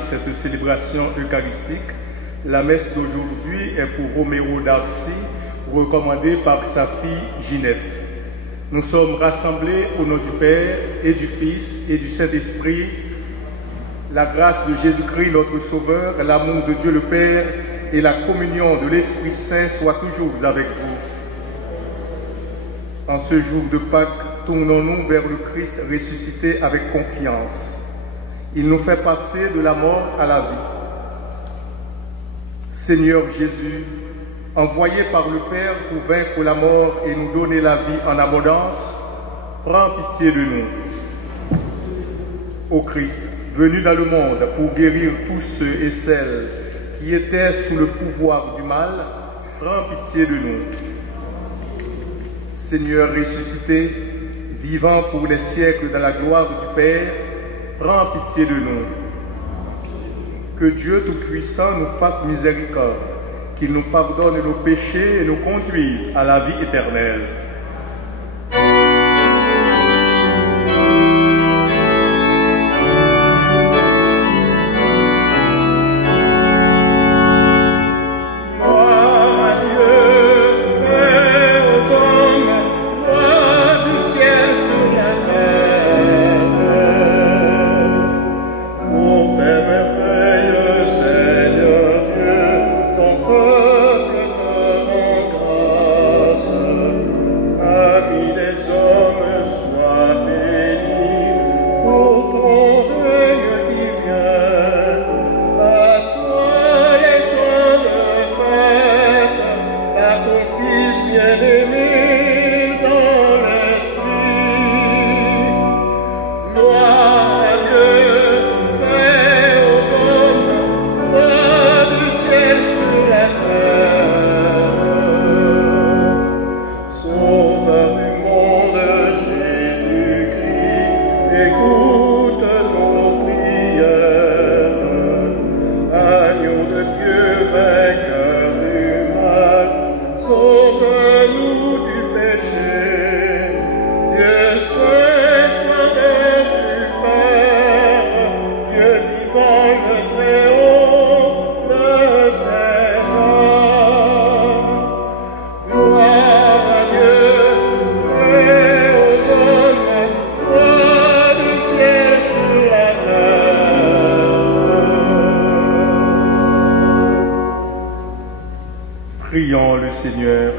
à cette célébration eucharistique. La messe d'aujourd'hui est pour Roméo Darcy, recommandée par sa fille Ginette. Nous sommes rassemblés au nom du Père et du Fils et du Saint-Esprit. La grâce de Jésus-Christ, notre Sauveur, l'amour de Dieu le Père et la communion de l'Esprit Saint soient toujours avec vous. En ce jour de Pâques, tournons-nous vers le Christ ressuscité avec confiance. Il nous fait passer de la mort à la vie. Seigneur Jésus, envoyé par le Père pour vaincre la mort et nous donner la vie en abondance, prends pitié de nous. Ô Christ, venu dans le monde pour guérir tous ceux et celles qui étaient sous le pouvoir du mal, prends pitié de nous. Seigneur ressuscité, vivant pour les siècles dans la gloire du Père, prends pitié de nous. Que Dieu Tout-Puissant nous fasse miséricorde, qu'il nous pardonne nos péchés et nous conduise à la vie éternelle. Prions le Seigneur.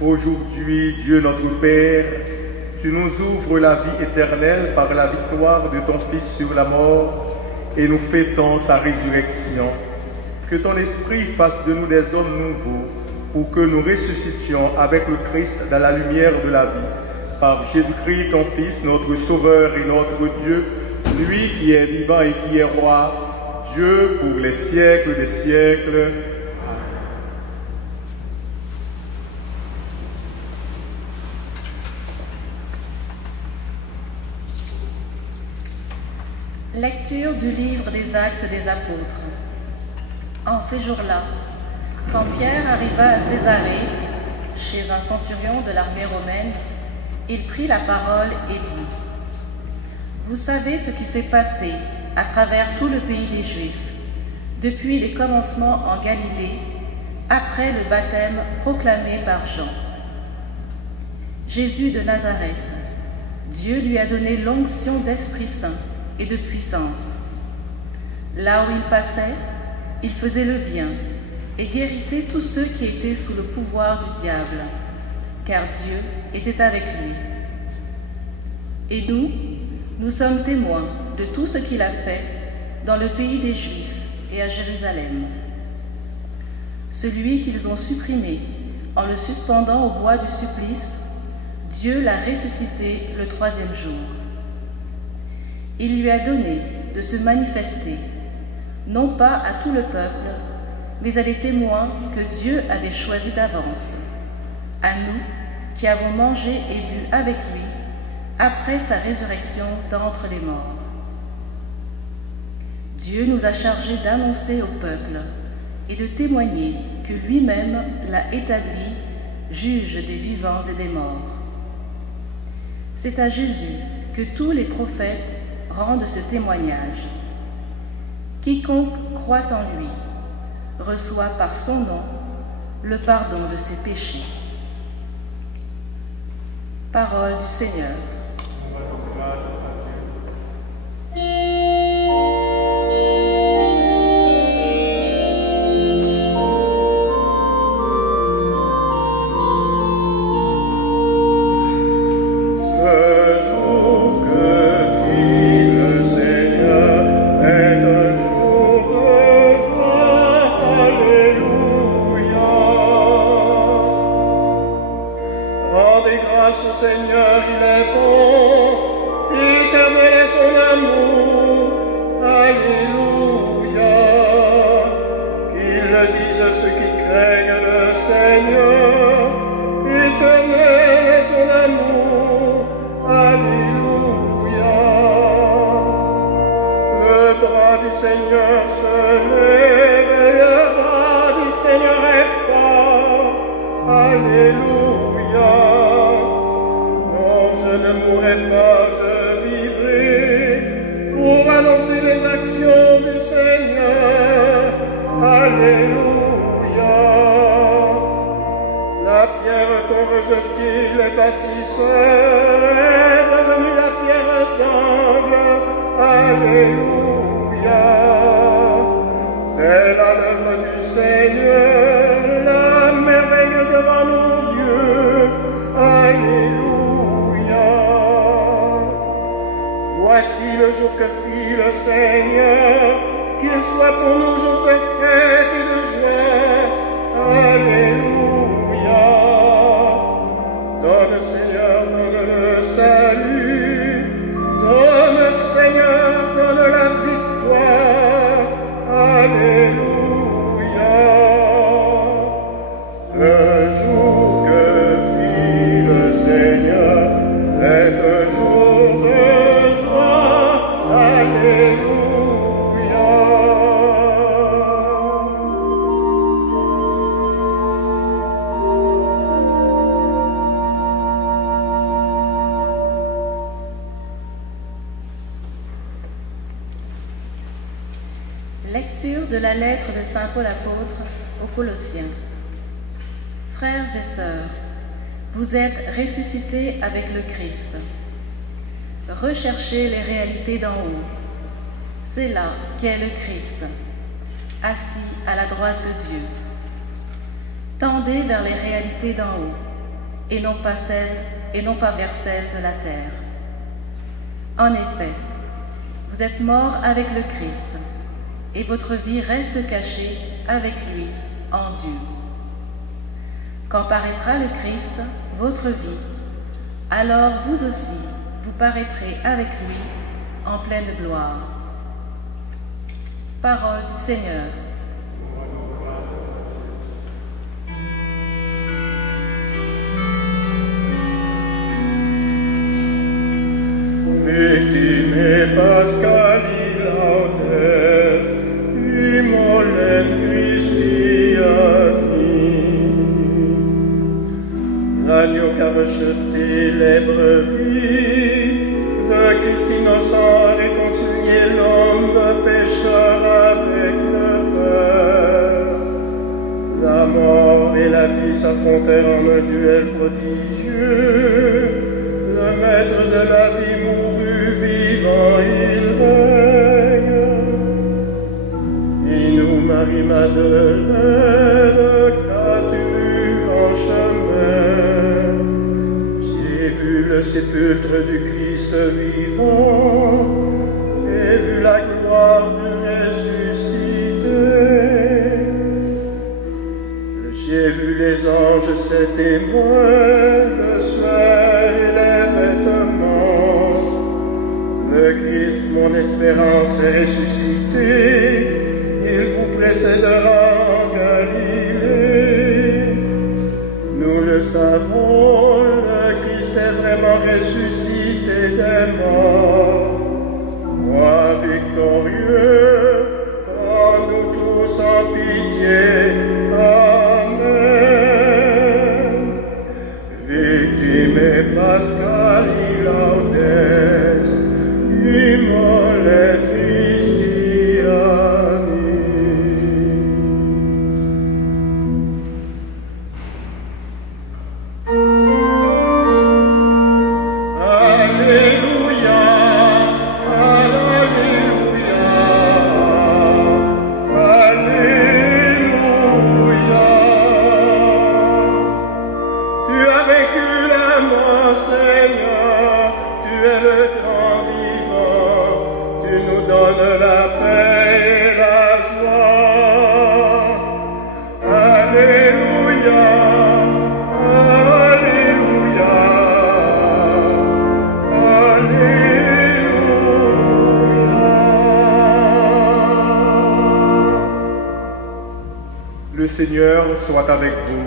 Aujourd'hui, Dieu notre Père, tu nous ouvres la vie éternelle par la victoire de ton Fils sur la mort et nous fêtons sa résurrection. Que ton Esprit fasse de nous des hommes nouveaux pour que nous ressuscitions avec le Christ dans la lumière de la vie. Par Jésus-Christ, ton Fils, notre Sauveur et notre Dieu, lui qui est vivant et qui est roi, Dieu pour les siècles des siècles. Lecture du livre des Actes des Apôtres. En ces jours-là, quand Pierre arriva à Césarée, chez un centurion de l'armée romaine, il prit la parole et dit : « Vous savez ce qui s'est passé à travers tout le pays des Juifs, depuis les commencements en Galilée, après le baptême proclamé par Jean. Jésus de Nazareth, Dieu lui a donné l'onction d'Esprit Saint et de puissance. Là où il passait, il faisait le bien et guérissait tous ceux qui étaient sous le pouvoir du diable, car Dieu était avec lui. Et nous sommes témoins de tout ce qu'il a fait dans le pays des Juifs et à Jérusalem. Celui qu'ils ont supprimé en le suspendant au bois du supplice, Dieu l'a ressuscité le troisième jour. Il lui a donné de se manifester, non pas à tout le peuple, mais à des témoins que Dieu avait choisis d'avance, à nous qui avons mangé et bu avec lui après sa résurrection d'entre les morts. Dieu nous a chargés d'annoncer au peuple et de témoigner que lui-même l'a établi, juge des vivants et des morts. C'est à Jésus que tous les prophètes rendent ce témoignage. Quiconque croit en lui reçoit par son nom le pardon de ses péchés. Parole du Seigneur. Lecture de la lettre de Saint Paul apôtre aux Colossiens. Frères et sœurs, vous êtes ressuscités avec le Christ. Recherchez les réalités d'en haut. C'est là qu'est le Christ, assis à la droite de Dieu. Tendez vers les réalités d'en haut, et non pas vers celles de la terre. En effet, vous êtes morts avec le Christ, et votre vie reste cachée avec lui en Dieu. Quand paraîtra le Christ, votre vie, alors vous aussi, vous paraîtrez avec lui en pleine gloire. Parole du Seigneur. Victime Pascali laudes, Imolem Christiani. L'agneau qu'a rejeté les brebis, le Christ innocent a réconcilié l'homme pécheur avec le Père. La mort et la vie s'affrontèrent en un duel prodigieux. Le maître de la vie mourut, vivant il règne. Et nous, Marie-Madeleine, qu'as-tu vu en chemin? J'ai vu le sépulcre du Christ vivant, et vu la gloire du ressuscité. J'ai vu les anges, ses témoins, le soir et les vêtements. Le Christ, mon espérance, est ressuscité. Il vous précédera en Galilée. Nous le savons, le Christ est vraiment ressuscité des morts. Roi victorieux, prends-nous tous en pitié. Victime Pascali laudes, Imolem Christiani. Seigneur soit avec vous.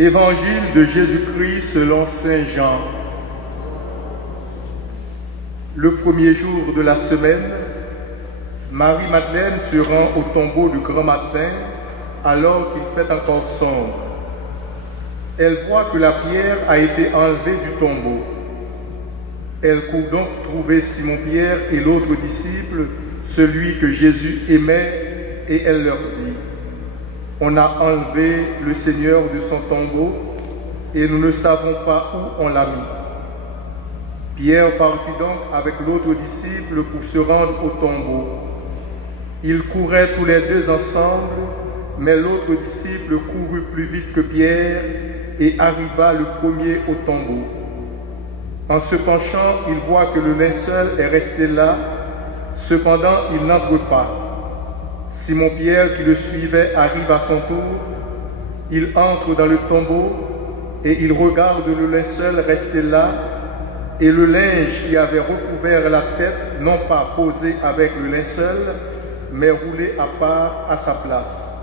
Évangile de Jésus-Christ selon Saint Jean. Le premier jour de la semaine, Marie-Madeleine se rend au tombeau du grand matin alors qu'il fait encore sombre. Elle voit que la pierre a été enlevée du tombeau. Elle court donc trouver Simon-Pierre et l'autre disciple, celui que Jésus aimait, et elle leur dit: on a enlevé le Seigneur de son tombeau et nous ne savons pas où on l'a mis. Pierre partit donc avec l'autre disciple pour se rendre au tombeau. Ils couraient tous les deux ensemble, mais l'autre disciple courut plus vite que Pierre et arriva le premier au tombeau. En se penchant, il voit que le linceul est resté là, cependant il n'entre pas. Simon-Pierre, qui le suivait, arrive à son tour. Il entre dans le tombeau et il regarde le linceul resté là et le linge qui avait recouvert la tête, non pas posé avec le linceul, mais roulé à part à sa place.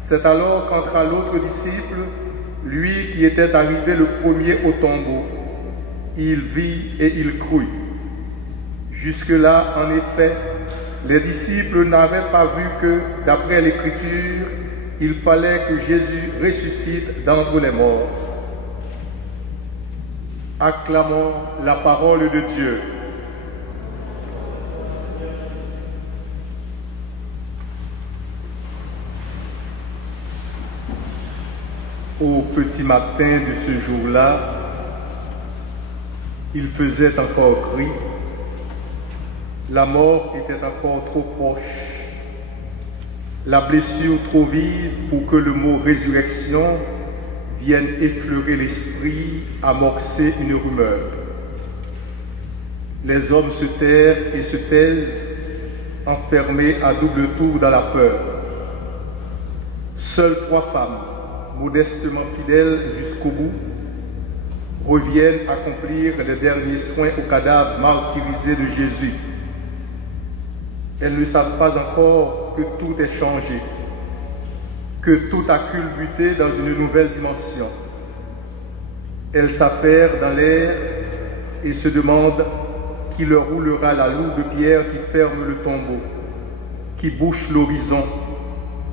C'est alors qu'entra l'autre disciple, lui qui était arrivé le premier au tombeau. Il vit et il crut. Jusque-là, en effet, les disciples n'avaient pas vu que, d'après l'Écriture, il fallait que Jésus ressuscite d'entre les morts. Acclamons la parole de Dieu. Au petit matin de ce jour-là, il faisait encore gris. La mort était encore trop proche, la blessure trop vive pour que le mot résurrection vienne effleurer l'esprit, amorcer une rumeur. Les hommes se tairent et se taisent, enfermés à double tour dans la peur. Seules 3 femmes, modestement fidèles jusqu'au bout, reviennent accomplir les derniers soins au cadavre martyrisé de Jésus. Elles ne savent pas encore que tout est changé, que tout a culbuté dans une nouvelle dimension. Elles s'affairent dans l'air et se demandent qui leur roulera la lourde pierre qui ferme le tombeau, qui bouche l'horizon,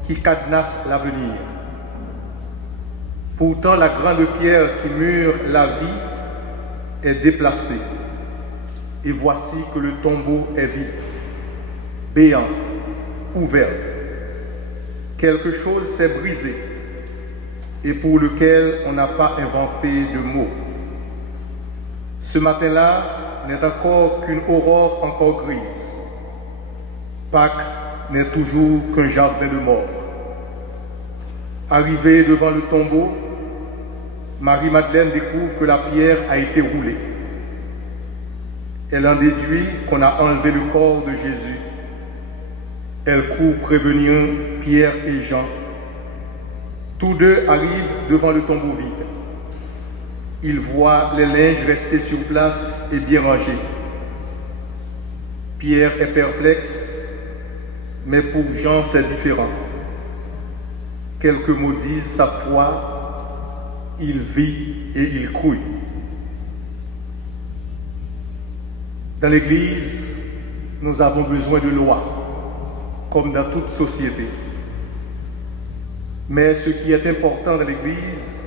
qui cadenasse l'avenir. Pourtant, la grande pierre qui mure la vie est déplacée. Et voici que le tombeau est vide, béant, ouvert. Quelque chose s'est brisé et pour lequel on n'a pas inventé de mots. Ce matin-là n'est encore qu'une aurore encore grise. Pâques n'est toujours qu'un jardin de mort. Arrivée devant le tombeau, Marie-Madeleine découvre que la pierre a été roulée. Elle en déduit qu'on a enlevé le corps de Jésus. Elle court prévenir Pierre et Jean. Tous deux arrivent devant le tombeau vide. Ils voient les linges restés sur place et bien rangés. Pierre est perplexe, mais pour Jean c'est différent. Quelques mots disent sa foi, il vit et il croit. Dans l'Église, nous avons besoin de loi, comme dans toute société. Mais ce qui est important dans l'Église,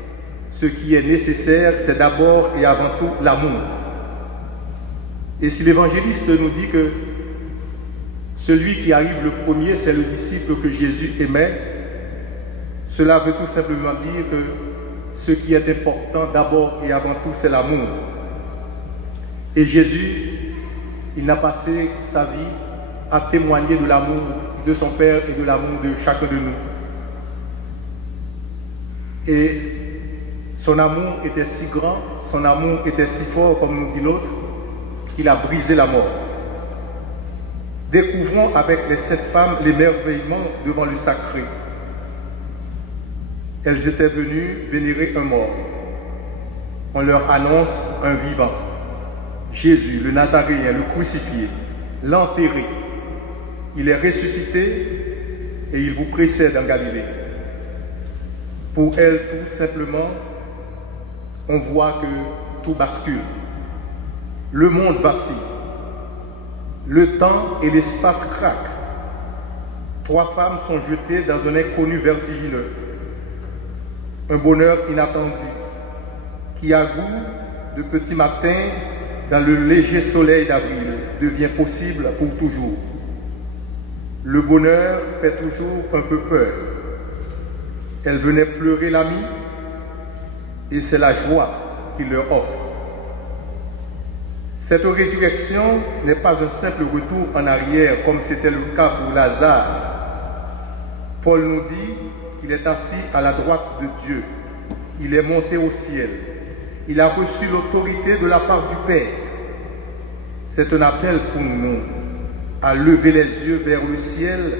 ce qui est nécessaire, c'est d'abord et avant tout l'amour. Et si l'évangéliste nous dit que celui qui arrive le premier, c'est le disciple que Jésus aimait, cela veut tout simplement dire que ce qui est important d'abord et avant tout, c'est l'amour. Et Jésus, il n'a passé sa vie à témoigner de l'amour de son Père et de l'amour de chacun de nous. Et son amour était si grand, son amour était si fort, comme nous dit l'autre, qu'il a brisé la mort. Découvrons avec les 7 femmes l'émerveillement devant le sacré. Elles étaient venues vénérer un mort. On leur annonce un vivant. Jésus, le Nazaréen, le crucifié, l'enterré. Il est ressuscité et il vous précède en Galilée. Pour elle, tout simplement, on voit que tout bascule. Le monde vacille. Le temps et l'espace craquent. 3 femmes sont jetées dans un inconnu vertigineux. Un bonheur inattendu qui, à goût de petit matin, dans le léger soleil d'avril, devient possible pour toujours. Le bonheur fait toujours un peu peur. Elle venait pleurer l'ami et c'est la joie qu'il leur offre. Cette résurrection n'est pas un simple retour en arrière comme c'était le cas pour Lazare. Paul nous dit qu'il est assis à la droite de Dieu. Il est monté au ciel. Il a reçu l'autorité de la part du Père. C'est un appel pour nous à lever les yeux vers le ciel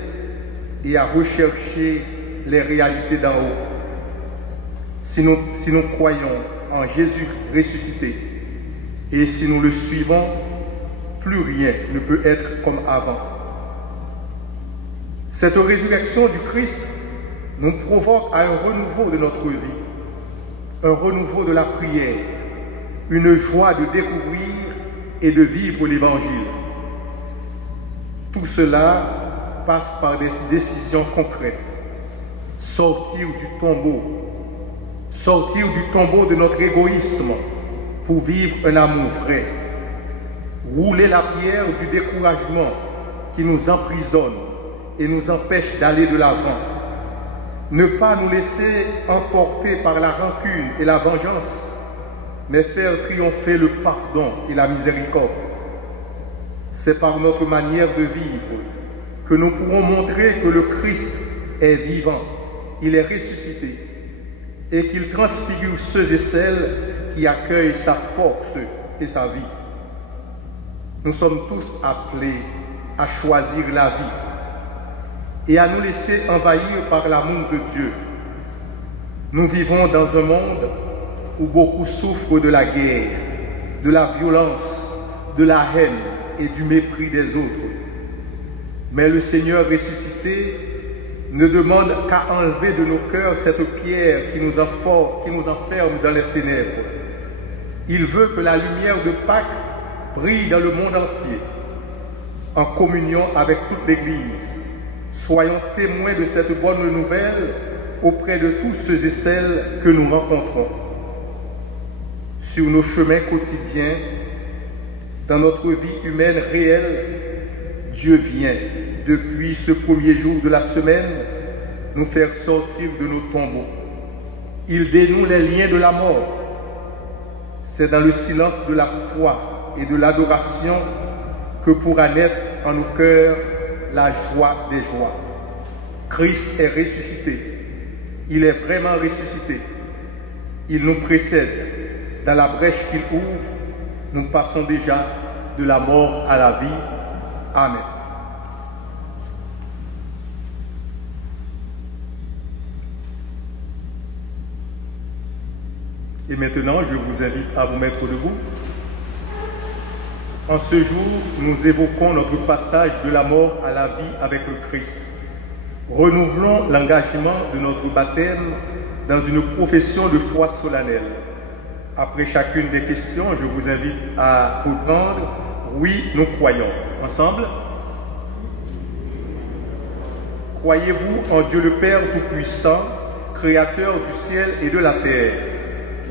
et à rechercher les réalités d'en haut. Si nous croyons en Jésus ressuscité et si nous le suivons, plus rien ne peut être comme avant. Cette résurrection du Christ nous provoque à un renouveau de notre vie, un renouveau de la prière, une joie de découvrir et de vivre l'Évangile. Tout cela passe par des décisions concrètes. Sortir du tombeau de notre égoïsme pour vivre un amour vrai. Rouler la pierre du découragement qui nous emprisonne et nous empêche d'aller de l'avant. Ne pas nous laisser emporter par la rancune et la vengeance, mais faire triompher le pardon et la miséricorde. C'est par notre manière de vivre que nous pourrons montrer que le Christ est vivant, il est ressuscité, et qu'il transfigure ceux et celles qui accueillent sa force et sa vie. Nous sommes tous appelés à choisir la vie et à nous laisser envahir par l'amour de Dieu. Nous vivons dans un monde où beaucoup souffrent de la guerre, de la violence, de la haine et du mépris des autres. Mais le Seigneur ressuscité ne demande qu'à enlever de nos cœurs cette pierre qui nous enferme dans les ténèbres. Il veut que la lumière de Pâques brille dans le monde entier, en communion avec toute l'Église. Soyons témoins de cette bonne nouvelle auprès de tous ceux et celles que nous rencontrons. Sur nos chemins quotidiens, dans notre vie humaine réelle, Dieu vient, depuis ce premier jour de la semaine, nous faire sortir de nos tombeaux. Il dénoue les liens de la mort. C'est dans le silence de la foi et de l'adoration que pourra naître en nos cœurs la joie des joies. Christ est ressuscité. Il est vraiment ressuscité. Il nous précède. Dans la brèche qu'il ouvre, nous passons déjà de la mort à la vie. Amen. Et maintenant, je vous invite à vous mettre debout. En ce jour, nous évoquons notre passage de la mort à la vie avec le Christ. Renouvelons l'engagement de notre baptême dans une profession de foi solennelle. Après chacune des questions, je vous invite à répondre « Oui, nous croyons ». Ensemble. Croyez-vous en Dieu le Père Tout-Puissant, Créateur du ciel et de la terre?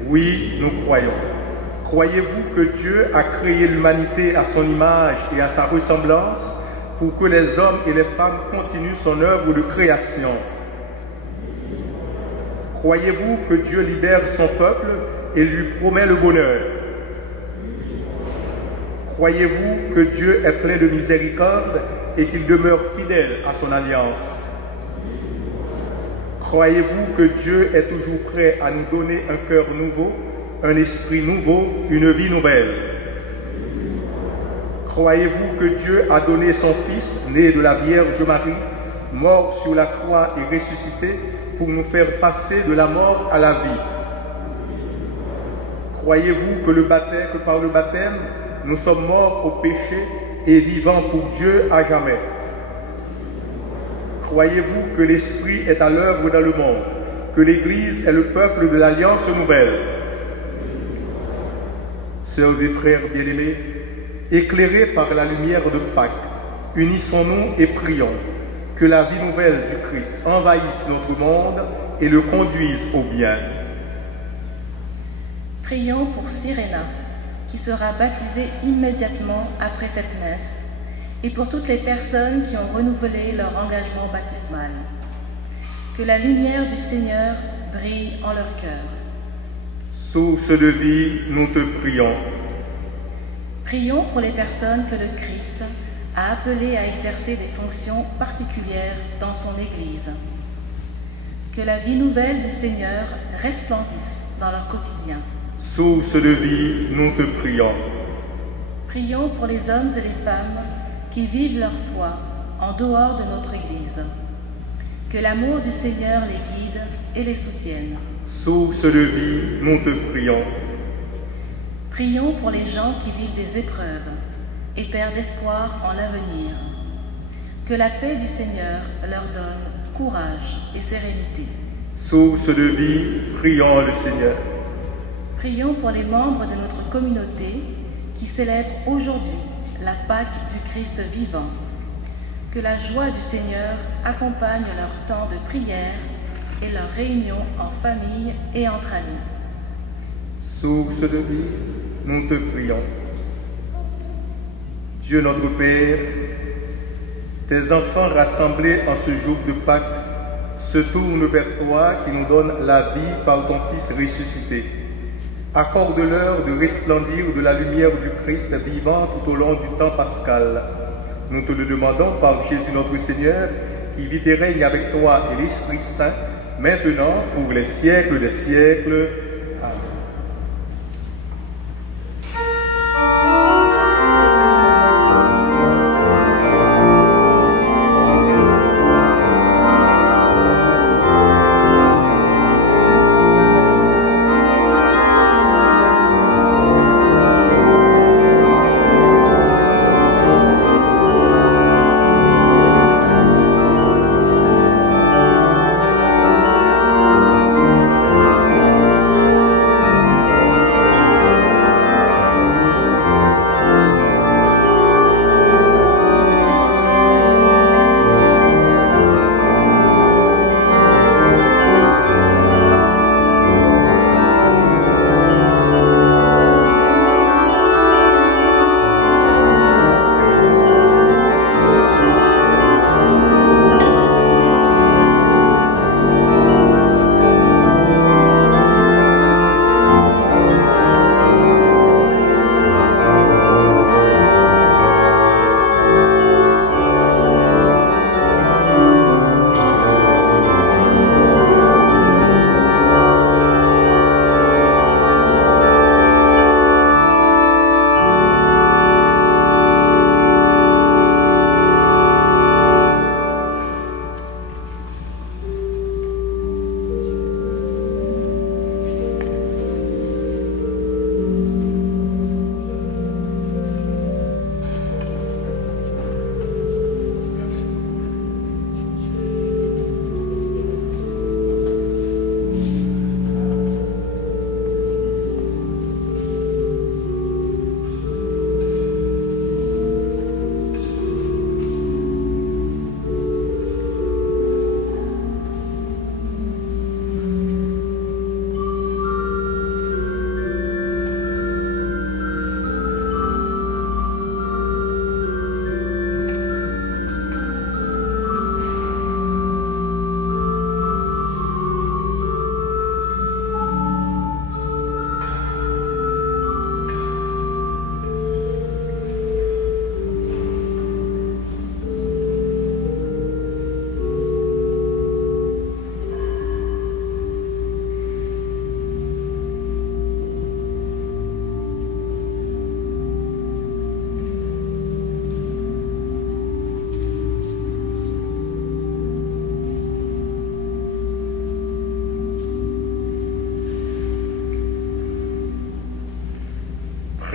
Oui, nous croyons. Croyez-vous que Dieu a créé l'humanité à son image et à sa ressemblance pour que les hommes et les femmes continuent son œuvre de création? Croyez-vous que Dieu libère son peuple et lui promet le bonheur? Croyez-vous que Dieu est plein de miséricorde et qu'il demeure fidèle à son alliance? Croyez-vous que Dieu est toujours prêt à nous donner un cœur nouveau, un esprit nouveau, une vie nouvelle? Croyez-vous que Dieu a donné son Fils, né de la Vierge Marie, mort sur la croix et ressuscité, pour nous faire passer de la mort à la vie? Croyez-vous que par le baptême, nous sommes morts au péché et vivants pour Dieu à jamais? Croyez-vous que l'Esprit est à l'œuvre dans le monde, que l'Église est le peuple de l'Alliance nouvelle? Sœurs et frères bien-aimés, éclairés par la lumière de Pâques, unissons-nous et prions que la vie nouvelle du Christ envahisse notre monde et le conduise au bien. Prions pour Cyrena, qui sera baptisée immédiatement après cette messe, et pour toutes les personnes qui ont renouvelé leur engagement baptismal. Que la lumière du Seigneur brille en leur cœur. Source de vie, nous te prions. Prions pour les personnes que le Christ a appelées à exercer des fonctions particulières dans son Église. Que la vie nouvelle du Seigneur resplendisse dans leur quotidien. Source de vie, nous te prions. Prions pour les hommes et les femmes qui vivent leur foi en dehors de notre Église. Que l'amour du Seigneur les guide et les soutienne. Source de vie, nous te prions. Prions pour les gens qui vivent des épreuves et perdent espoir en l'avenir. Que la paix du Seigneur leur donne courage et sérénité. Source de vie, prions le Seigneur. Prions pour les membres de notre communauté qui célèbrent aujourd'hui la Pâque du Christ vivant. Que la joie du Seigneur accompagne leur temps de prière et leurs réunions en famille et entre amis. Source de vie, nous te prions. Dieu notre Père, tes enfants rassemblés en ce jour de Pâques se tournent vers toi qui nous donne la vie par ton Fils ressuscité. Accorde-leur de resplendir de la lumière du Christ vivant tout au long du temps pascal. Nous te le demandons par Jésus notre Seigneur, qui vit et règne avec toi et l'Esprit Saint, maintenant pour les siècles des siècles. Amen.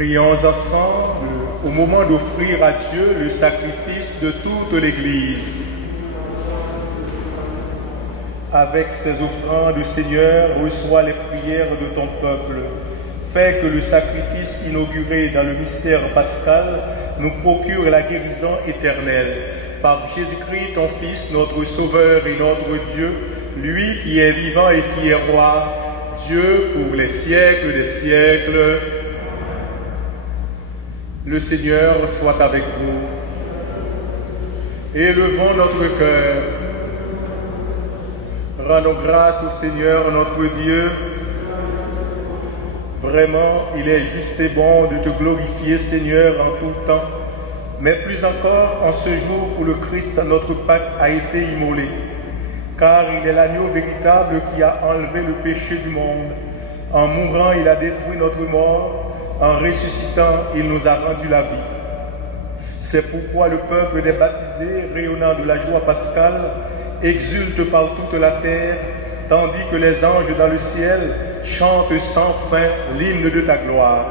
Prions ensemble au moment d'offrir à Dieu le sacrifice de toute l'Église. avec ces offrandes, Seigneur, reçois les prières de ton peuple. Fais que le sacrifice inauguré dans le mystère pascal nous procure la guérison éternelle. Par Jésus-Christ, ton Fils, notre Sauveur et notre Dieu, lui qui est vivant et qui est roi, Dieu pour les siècles des siècles. Le Seigneur soit avec vous. Élevons notre cœur. Rendons grâce au Seigneur notre Dieu. Vraiment, il est juste et bon de te glorifier, Seigneur, en tout temps, mais plus encore en ce jour où le Christ, notre Pâque, a été immolé, car il est l'agneau véritable qui a enlevé le péché du monde. En mourant, il a détruit notre mort, en ressuscitant, il nous a rendu la vie. C'est pourquoi le peuple des baptisés, rayonnant de la joie pascale, exulte par toute la terre, tandis que les anges dans le ciel chantent sans fin l'hymne de ta gloire.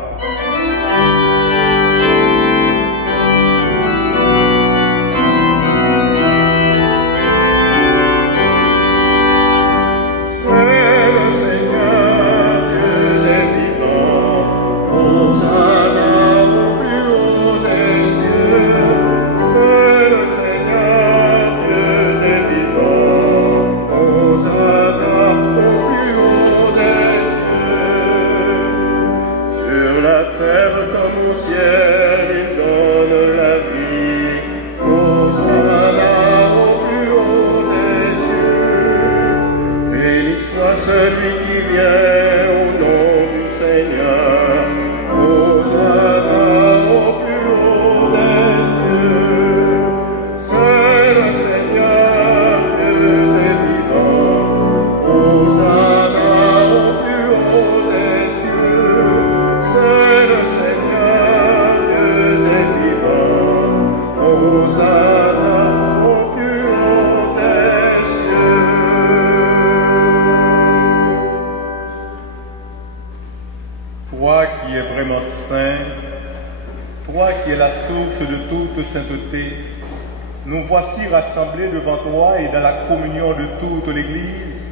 Nous voici rassemblés devant toi et dans la communion de toute l'Église,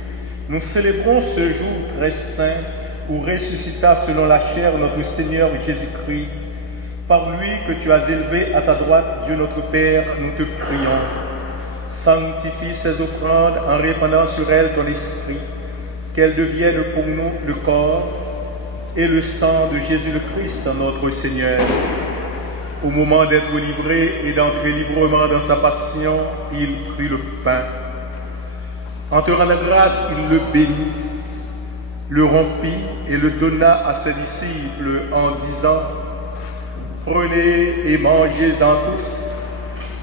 nous célébrons ce jour très saint où ressuscita selon la chair notre Seigneur Jésus-Christ. Par lui que tu as élevé à ta droite, Dieu notre Père, nous te prions. Sanctifie ces offrandes en répandant sur elles ton esprit, qu'elles deviennent pour nous le corps et le sang de Jésus le Christ, notre Seigneur. Au moment d'être livré et d'entrer librement dans sa passion, il prit le pain. En te rendant grâce, il le bénit, le rompit et le donna à ses disciples en disant « Prenez et mangez-en tous,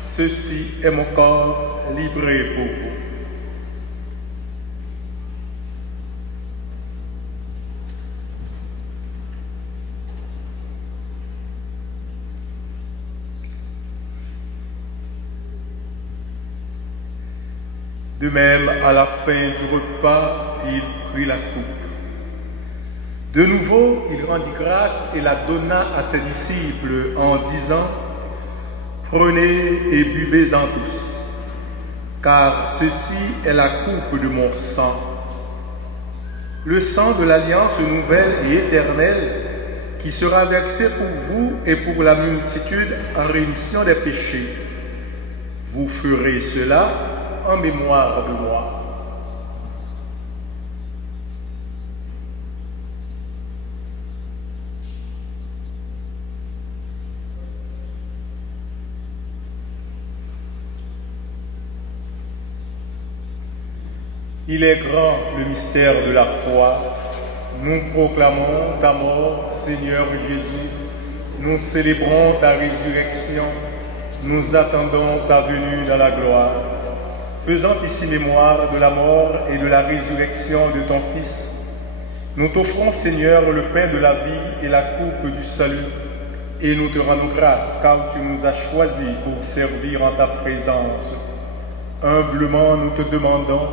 ceci est mon corps livré pour vous. » De même, à la fin du repas, il prit la coupe. De nouveau, il rendit grâce et la donna à ses disciples en disant « Prenez et buvez-en tous, car ceci est la coupe de mon sang, le sang de l'alliance nouvelle et éternelle qui sera versé pour vous et pour la multitude en rémission des péchés. Vous ferez cela en mémoire de moi. » Il est grand le mystère de la foi. Nous proclamons ta mort, Seigneur Jésus. Nous célébrons ta résurrection. Nous attendons ta venue dans la gloire. Faisant ici mémoire de la mort et de la résurrection de ton Fils, nous t'offrons, Seigneur, le pain de la vie et la coupe du salut, et nous te rendons grâce, car tu nous as choisis pour servir en ta présence. Humblement, nous te demandons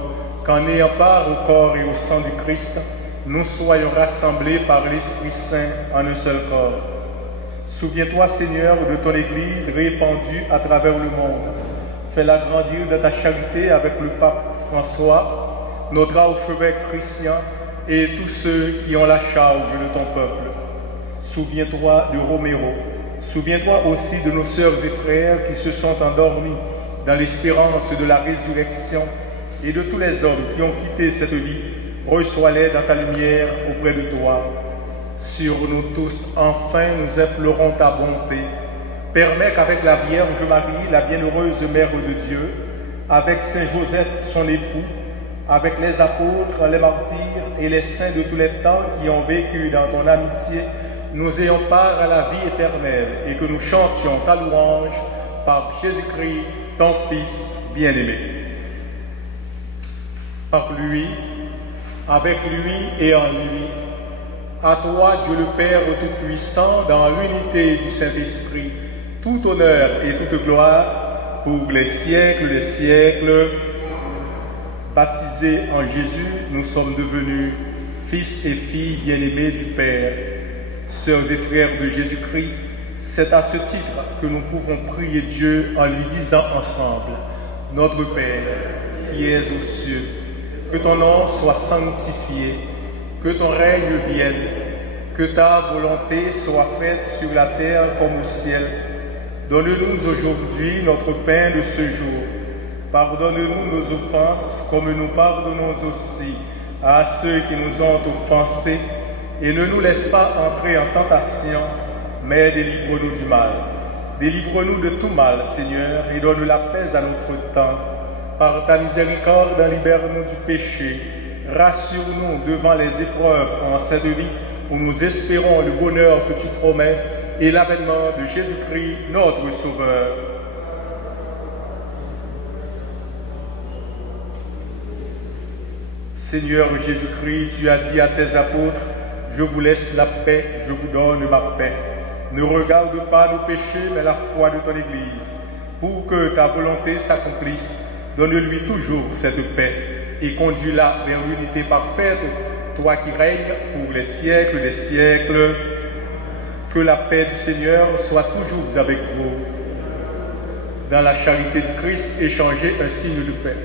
qu'en ayant part au corps et au sang du Christ, nous soyons rassemblés par l'Esprit Saint en un seul corps. Souviens-toi, Seigneur, de ton Église répandue à travers le monde. Fais-la grandir de ta charité avec le pape François, notre archevêque Christian et tous ceux qui ont la charge de ton peuple. Souviens-toi de Roméro. Souviens-toi aussi de nos sœurs et frères qui se sont endormis dans l'espérance de la résurrection et de tous les hommes qui ont quitté cette vie. Reçois-les dans ta lumière auprès de toi. Sur nous tous, enfin, nous implorons ta bonté. Permets qu'avec la Vierge Marie, la bienheureuse Mère de Dieu, avec Saint Joseph, son époux, avec les apôtres, les martyrs et les saints de tous les temps qui ont vécu dans ton amitié, nous ayons part à la vie éternelle et que nous chantions ta louange par Jésus-Christ, ton Fils bien-aimé. Par lui, avec lui et en lui, à toi, Dieu le Père Tout-Puissant, dans l'unité du Saint-Esprit, tout honneur et toute gloire pour les siècles des siècles. Baptisés en Jésus, nous sommes devenus fils et filles bien-aimés du Père. Sœurs et frères de Jésus-Christ, c'est à ce titre que nous pouvons prier Dieu en lui disant ensemble: Notre Père, qui es aux cieux, que ton nom soit sanctifié, que ton règne vienne, que ta volonté soit faite sur la terre comme au ciel. Donne-nous aujourd'hui notre pain de ce jour. Pardonne-nous nos offenses, comme nous pardonnons aussi à ceux qui nous ont offensés, et ne nous laisse pas entrer en tentation, mais délivre-nous du mal. Délivre-nous de tout mal, Seigneur, et donne la paix à notre temps. Par ta miséricorde, libère-nous du péché. Rassure-nous devant les épreuves en cette vie, où nous espérons le bonheur que tu promets et l'avènement de Jésus-Christ, notre Sauveur. Seigneur Jésus-Christ, tu as dit à tes apôtres: je vous laisse la paix, je vous donne ma paix. Ne regarde pas nos péchés, mais la foi de ton Église. Pour que ta volonté s'accomplisse, donne-lui toujours cette paix et conduis-la vers l'unité parfaite, toi qui règnes pour les siècles des siècles. Que la paix du Seigneur soit toujours avec vous. Dans la charité de Christ, échangez un signe de paix.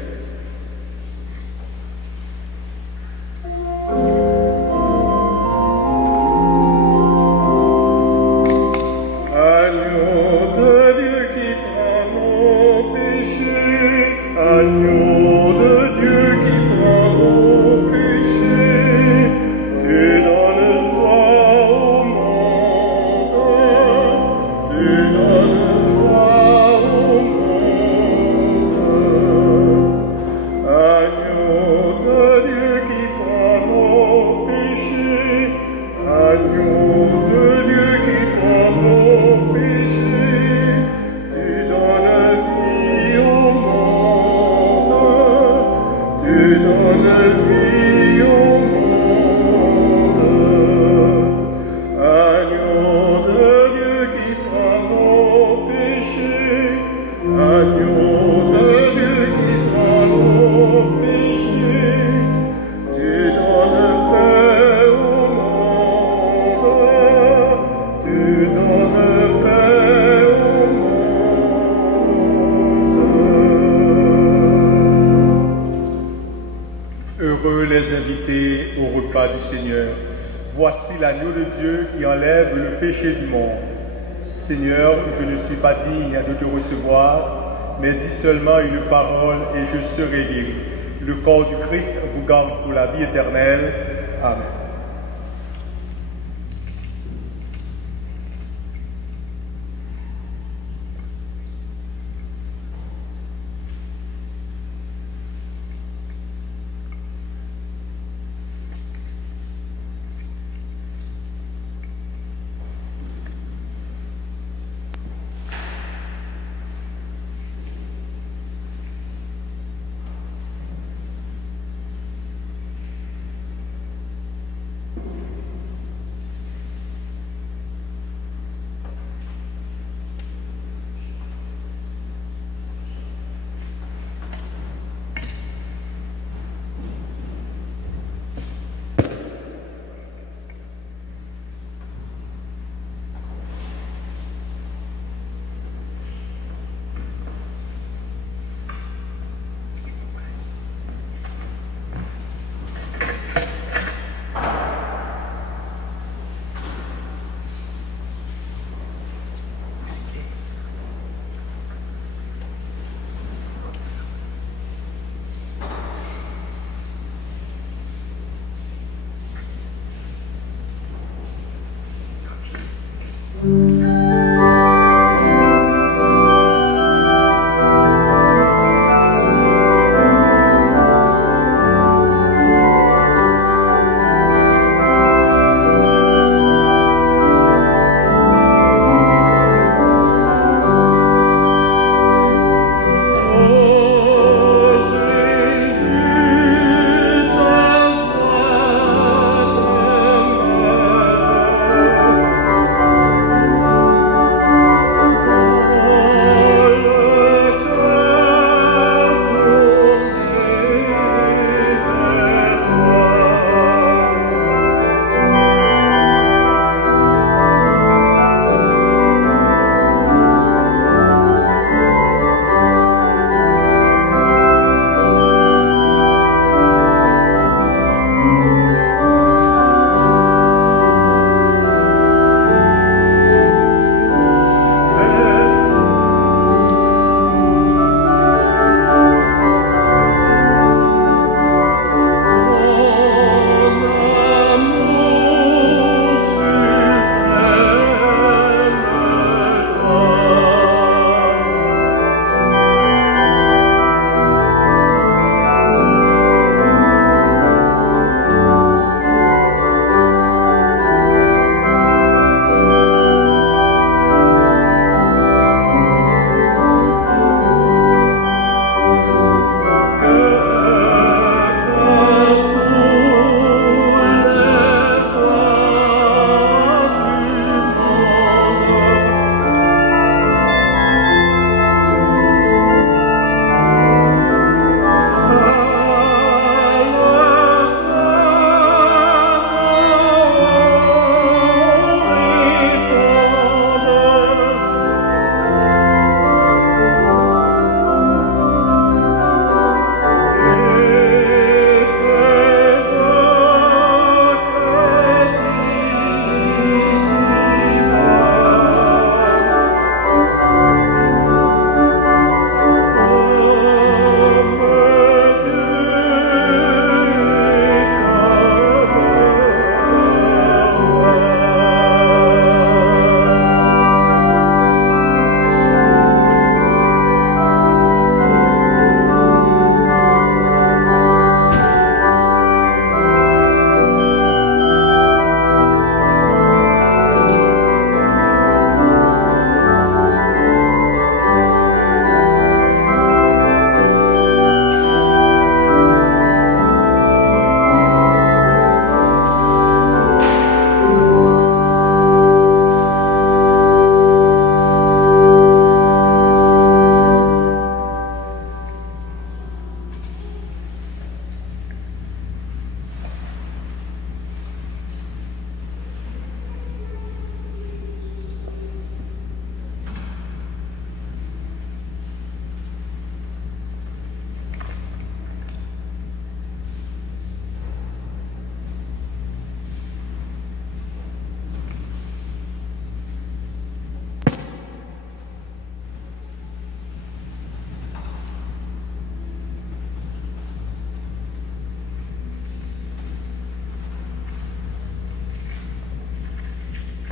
Voici l'agneau de Dieu qui enlève le péché du monde. Seigneur, je ne suis pas digne de te recevoir, mais dis seulement une parole et je serai guéri. Le corps du Christ vous garde pour la vie éternelle. Amen.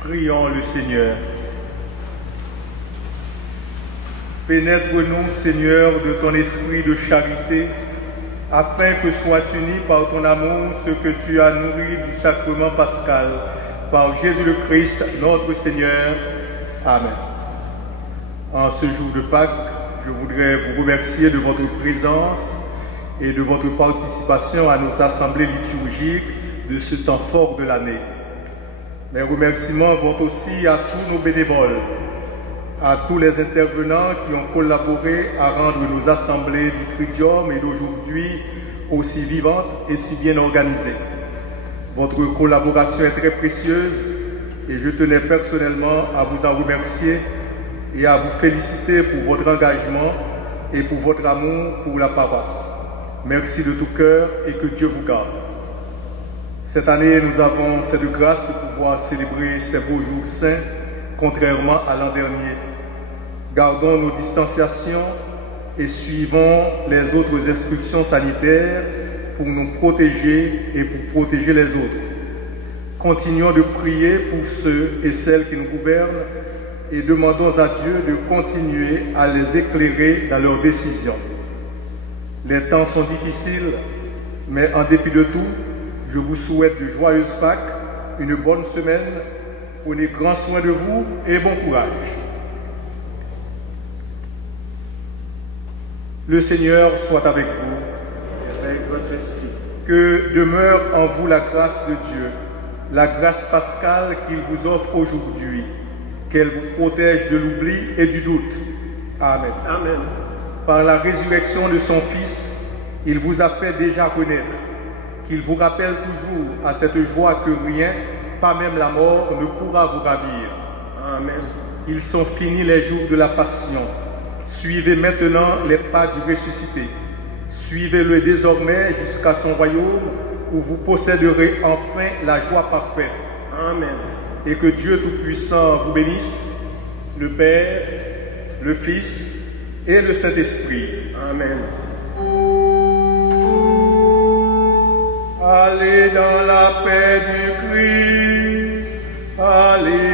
Prions le Seigneur. Pénètre-nous, Seigneur, de ton esprit de charité, afin que soient unis par ton amour ceux que tu as nourris du sacrement pascal, par Jésus le Christ, notre Seigneur. Amen. En ce jour de Pâques, je voudrais vous remercier de votre présence et de votre participation à nos assemblées liturgiques de ce temps fort de l'année. Mes remerciements vont aussi à tous nos bénévoles, à tous les intervenants qui ont collaboré à rendre nos assemblées du Tridium et d'aujourd'hui aussi vivantes et si bien organisées. Votre collaboration est très précieuse et je tenais personnellement à vous en remercier et à vous féliciter pour votre engagement et pour votre amour pour la paroisse. Merci de tout cœur et que Dieu vous garde. Cette année, nous avons cette grâce de pouvoir célébrer ces beaux jours saints, contrairement à l'an dernier. Gardons nos distanciations et suivons les autres instructions sanitaires pour nous protéger et pour protéger les autres. Continuons de prier pour ceux et celles qui nous gouvernent et demandons à Dieu de continuer à les éclairer dans leurs décisions. Les temps sont difficiles, mais en dépit de tout, je vous souhaite de joyeuses Pâques, une bonne semaine, prenez grand soin de vous et bon courage. Le Seigneur soit avec vous. Et avec votre esprit. Que demeure en vous la grâce de Dieu, la grâce pascale qu'il vous offre aujourd'hui, qu'elle vous protège de l'oubli et du doute. Amen. Amen. Par la résurrection de son Fils, il vous a fait déjà connaître, qu'il vous rappelle toujours à cette joie que rien, pas même la mort, ne pourra vous ravir. Amen. Ils sont finis les jours de la passion. Suivez maintenant les pas du ressuscité. Suivez-le désormais jusqu'à son royaume où vous posséderez enfin la joie parfaite. Amen. Et que Dieu Tout-Puissant vous bénisse, le Père, le Fils et le Saint-Esprit. Amen. Allez dans la paix du Christ. Allez